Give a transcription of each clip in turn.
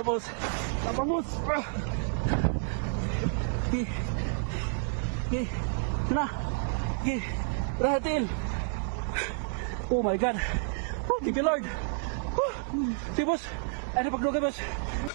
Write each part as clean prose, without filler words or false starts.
Tapos. Okay. Okay. Ito na. Okay. Rahatil. Oh my God. Oh, thank you Lord. Sige boss. Ano pagluga boss?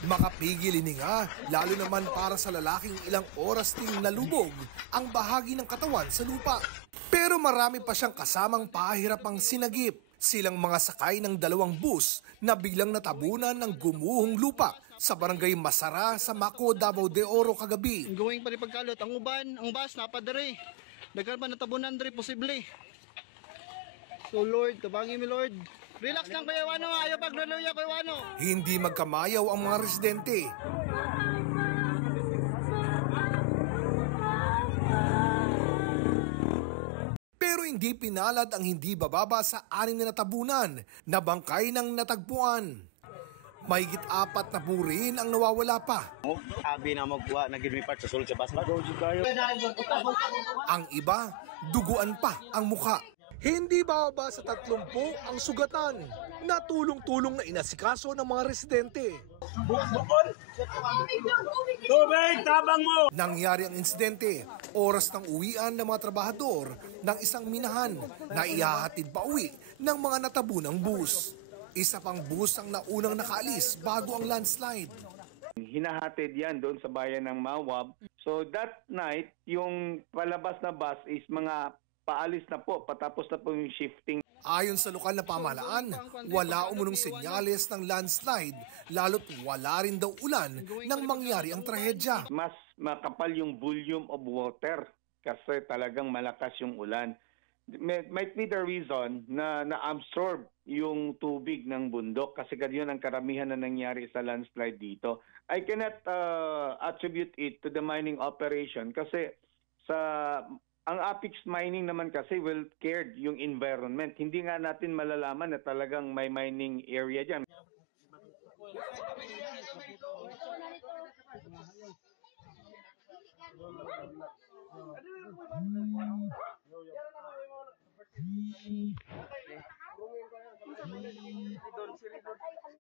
Makapigil hininga, lalo naman para sa lalaking ilang oras ting nalubog ang bahagi ng katawan sa lupa. Pero marami pa siyang kasamang pahirapang sinagip. Silang mga sakay ng dalawang bus na biglang natabunan ng gumuhong lupa sa barangay Masara sa Maco, Davao de Oro kagabi. Going pa rin pagkalot, ang uban, ang bus napadere. Daghan pa natabunan diri posible. So Lord, tabangin mi Lord. Relax lang Kuya Wano, ayaw pagluluya Kuya Wano. Hindi magkamayaw ang mga residente. Pero hindi pinalad ang hindi bababa sa 6 na natabunan na bangkay ng natagpuan. Mahigit 4 na burin ang nawawala pa. Abi na magwa nagidmi part sa sulod sa basbag. Ang iba, duguan pa ang mukha. Hindi bababa sa 30 ang sugatan na tulong-tulong na inasikaso ng mga residente. Tubig! Tabang mo! Nangyari ang insidente, oras ng uwian ng mga trabahador ng isang minahan na ihahatid pa uwi ng mga natabunang bus. Isa pang bus ang naunang nakaalis bago ang landslide. Hinahatid yan doon sa bayan ng Mawab. So that night, yung palabas na bus is mga paalis na po, patapos na po yung shifting. Ayon sa lokal na pamahalaan, wala umunong senyales ng landslide, lalo't wala rin daw ulan nang mangyari ang trahedya. Mas makapal yung volume of water kasi talagang malakas yung ulan. Might be the reason na na-absorb yung tubig ng bundok kasi ganyan ang karamihan na nangyari sa landslide dito. I cannot attribute it to the mining operation kasi ang Apex Mining naman kasi well cared yung environment. Hindi nga natin malalaman na talagang may mining area dyan.